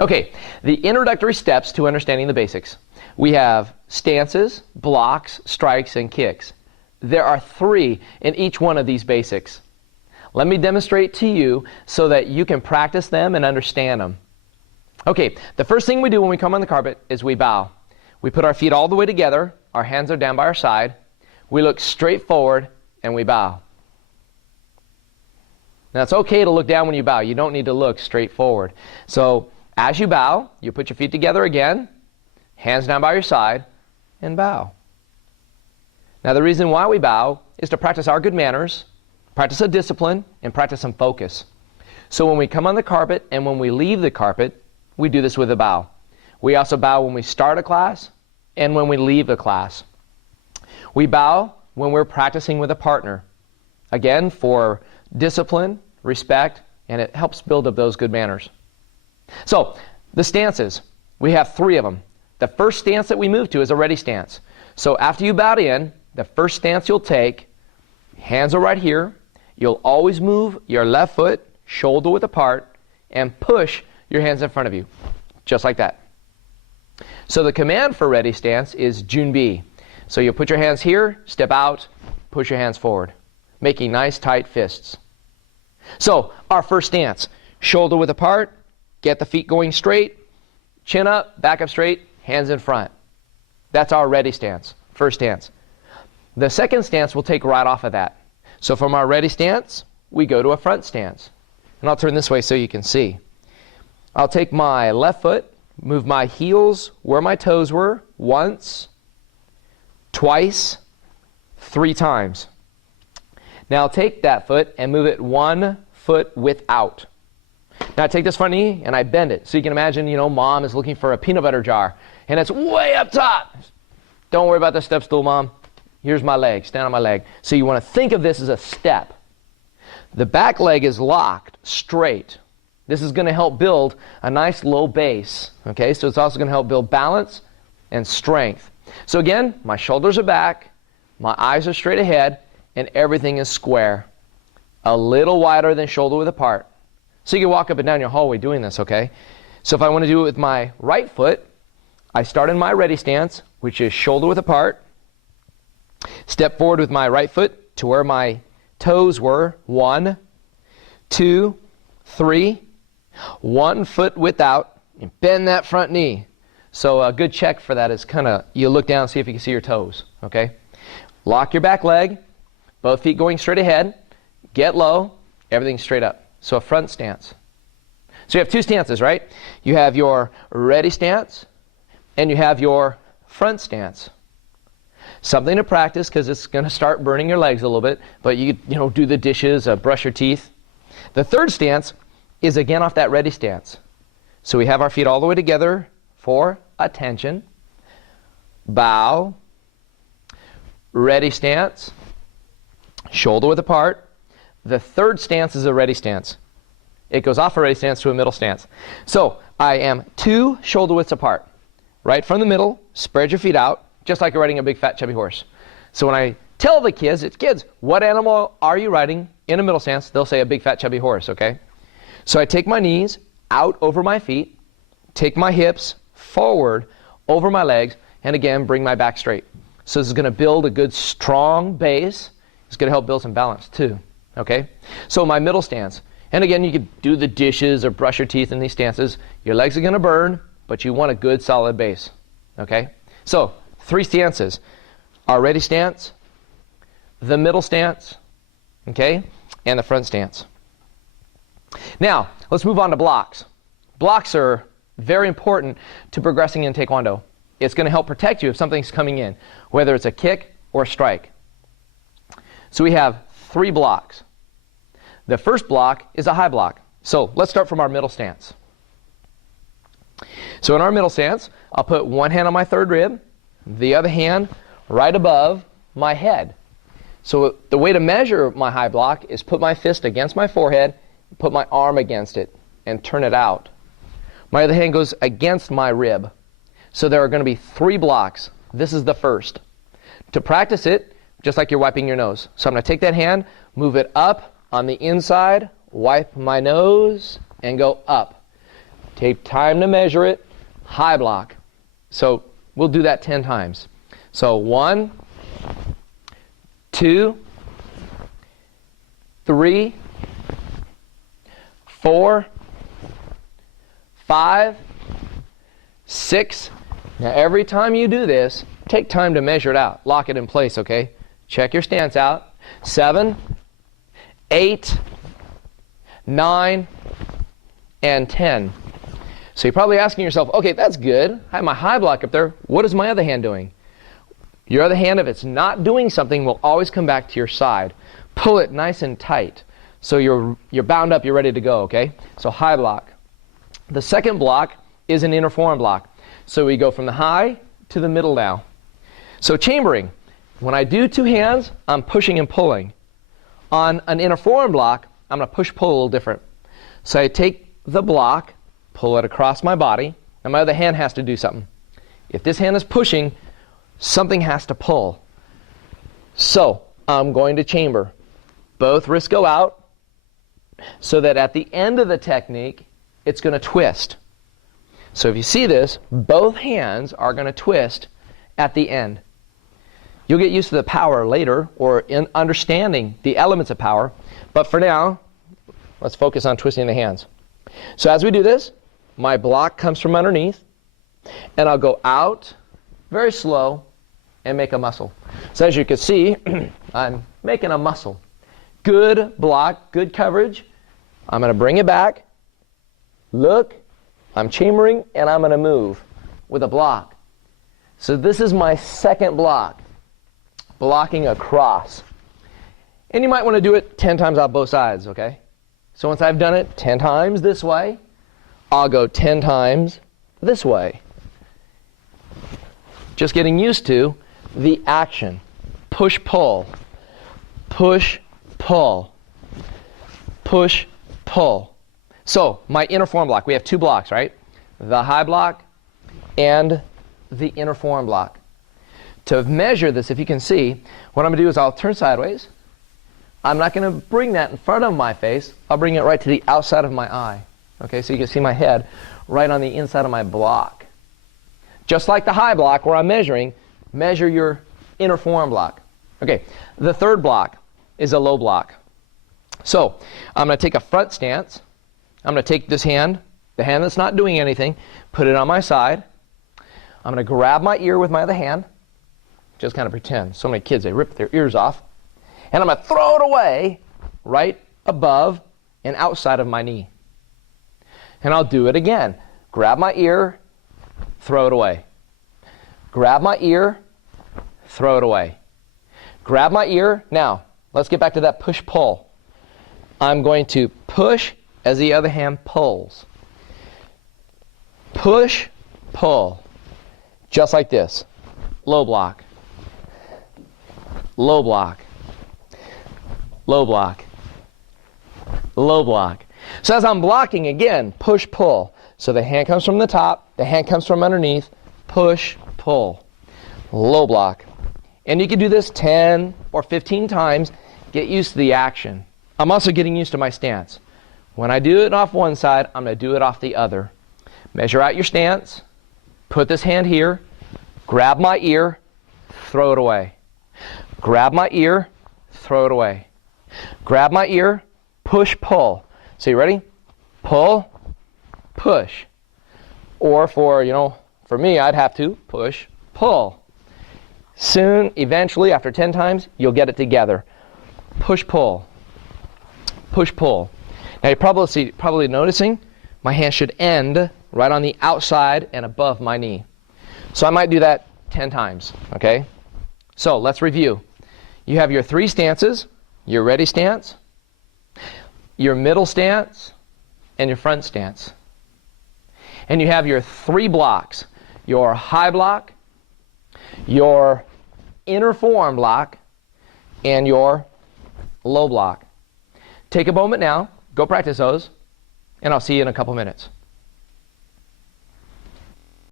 Okay, the introductory steps to understanding the basics. We have stances, blocks, strikes, and kicks. There are 3 in each one of these basics. Let me demonstrate to you so that you can practice them and understand them. Okay, the first thing we do when we come on the carpet is we bow. We put our feet all the way together, our hands are down by our side, we look straight forward, and we bow. Now it's okay to look down when you bow. You don't need to look straight forward. So as you bow, you put your feet together again, hands down by your side, and bow. Now the reason why we bow is to practice our good manners, practice a discipline, and practice some focus. So when we come on the carpet and when we leave the carpet, we do this with a bow. We also bow when we start a class and when we leave a class. We bow when we're practicing with a partner. Again, for discipline, respect, and it helps build up those good manners. So, the stances, we have 3 of them. The first stance that we move to is a ready stance. So after you bowed in, the first stance you'll take, hands are right here, you'll always move your left foot shoulder width apart and push your hands in front of you, just like that. So the command for ready stance is Junbi. So you'll put your hands here, step out, push your hands forward, making nice tight fists. So our first stance, shoulder width apart, get the feet going straight, chin up, back up straight, hands in front. That's our ready stance, first stance. The second stance we'll take right off of that. So from our ready stance, we go to a front stance. And I'll turn this way so you can see. I'll take my left foot, move my heels where my toes were, once, twice, 3 times. Now I'll take that foot and move it 1 foot width out. Now I take this front knee and I bend it. So you can imagine, mom is looking for a peanut butter jar and it's way up top. Don't worry about the step stool, mom. Here's my leg, stand on my leg. So you want to think of this as a step. The back leg is locked straight. This is going to help build a nice low base. Okay, so it's also going to help build balance and strength. So again, my shoulders are back, my eyes are straight ahead, and everything is square. A little wider than shoulder width apart. So you can walk up and down your hallway doing this, okay? So if I want to do it with my right foot, I start in my ready stance, which is shoulder width apart. Step forward with my right foot to where my toes were. 1, 2, 3. 1 foot width out, and bend that front knee. So a good check for that is you look down and see if you can see your toes, okay? Lock your back leg, both feet going straight ahead, get low, everything straight up. So a front stance. So you have 2 stances, right? You have your ready stance, and you have your front stance. Something to practice because it's going to start burning your legs a little bit, but you do the dishes, brush your teeth. The third stance is again off that ready stance. So we have our feet all the way together for attention, bow, ready stance, shoulder width apart. The third stance is a ready stance. It goes off a ready stance to a middle stance. So I am 2 shoulder widths apart. Right from the middle, spread your feet out, just like you're riding a big fat chubby horse. So when I tell the kids, what animal are you riding in a middle stance? They'll say a big fat chubby horse, okay? So I take my knees out over my feet, take my hips forward over my legs, and again, bring my back straight. So this is going to build a good strong base. It's going to help build some balance too, okay? So my middle stance. And again, you could do the dishes or brush your teeth in these stances. Your legs are going to burn, but you want a good solid base, okay? So 3 stances. Our ready stance, the middle stance, okay, and the front stance. Now, let's move on to blocks. Blocks are very important to progressing in Taekwondo. It's going to help protect you if something's coming in, whether it's a kick or a strike. So we have 3 blocks. The first block is a high block. So let's start from our middle stance. So in our middle stance, I'll put one hand on my third rib, the other hand right above my head. So the way to measure my high block is put my fist against my forehead, put my arm against it, and turn it out. My other hand goes against my rib. So there are going to be 3 blocks. This is the first. To practice it, just like you're wiping your nose. So I'm going to take that hand, move it up on the inside, wipe my nose, and go up. Take time to measure it. High block. So we'll do that 10 times. So 1, 2, 3, 4, 5, 6. Now every time you do this, take time to measure it out. Lock it in place, okay? Check your stance out. 7, 8, 9, and 10. So you're probably asking yourself, okay, that's good. I have my high block up there. What is my other hand doing? Your other hand, if it's not doing something, will always come back to your side. Pull it nice and tight. So you're bound up, you're ready to go, okay? So high block. The second block is an inner forearm block. So we go from the high to the middle now. So chambering. When I do 2 hands, I'm pushing and pulling. On an inner forearm block, I'm going to push-pull a little different. So I take the block, pull it across my body, and my other hand has to do something. If this hand is pushing, something has to pull. So I'm going to chamber. Both wrists go out so that at the end of the technique, it's going to twist. So if you see this, both hands are going to twist at the end. You'll get used to the power later, or in understanding the elements of power. But for now, let's focus on twisting the hands. So as we do this, my block comes from underneath, and I'll go out very slow and make a muscle. So as you can see, I'm making a muscle. Good block, good coverage. I'm going to bring it back. Look, I'm chambering, and I'm going to move with a block. So this is my second block, blocking across. And you might want to do it 10 times on both sides, okay? So once I've done it 10 times this way, I'll go 10 times this way. Just getting used to the action. Push, pull. Push, pull. Push, pull. So my inner forearm block, we have 2 blocks, right? The high block and the inner forearm block. To measure this, if you can see, what I'm going to do is I'll turn sideways. I'm not going to bring that in front of my face. I'll bring it right to the outside of my eye. Okay, so you can see my head right on the inside of my block. Just like the high block where I'm measuring, measure your inner forearm block. Okay, the third block is a low block. So I'm going to take a front stance. I'm going to take this hand, the hand that's not doing anything, put it on my side. I'm going to grab my ear with my other hand. Just kind of pretend. So many kids, they rip their ears off. And I'm going to throw it away right above and outside of my knee. And I'll do it again. Grab my ear, throw it away. Grab my ear, throw it away. Grab my ear. Now, let's get back to that push-pull. I'm going to push as the other hand pulls. Push, pull. Just like this. Low block. Low block. Low block. Low block. So as I'm blocking, again, push, pull. So the hand comes from the top, the hand comes from underneath, push, pull. Low block. And you can do this 10 or 15 times. Get used to the action. I'm also getting used to my stance. When I do it off one side, I'm going to do it off the other. Measure out your stance. Put this hand here. Grab my ear. Throw it away. Grab my ear. Throw it away. Grab my ear. Push, pull. So you ready? Pull, push. Or for me, I'd have to push, pull. Soon, eventually, after 10 times, you'll get it together. Push, pull. Push, pull. Now you're probably noticing my hand should end right on the outside and above my knee. So I might do that 10 times, okay? So let's review. You have your 3 stances, your ready stance, your middle stance, and your front stance. And you have your 3 blocks, your high block, your inner forearm block, and your low block. Take a moment now, go practice those, and I'll see you in a couple minutes.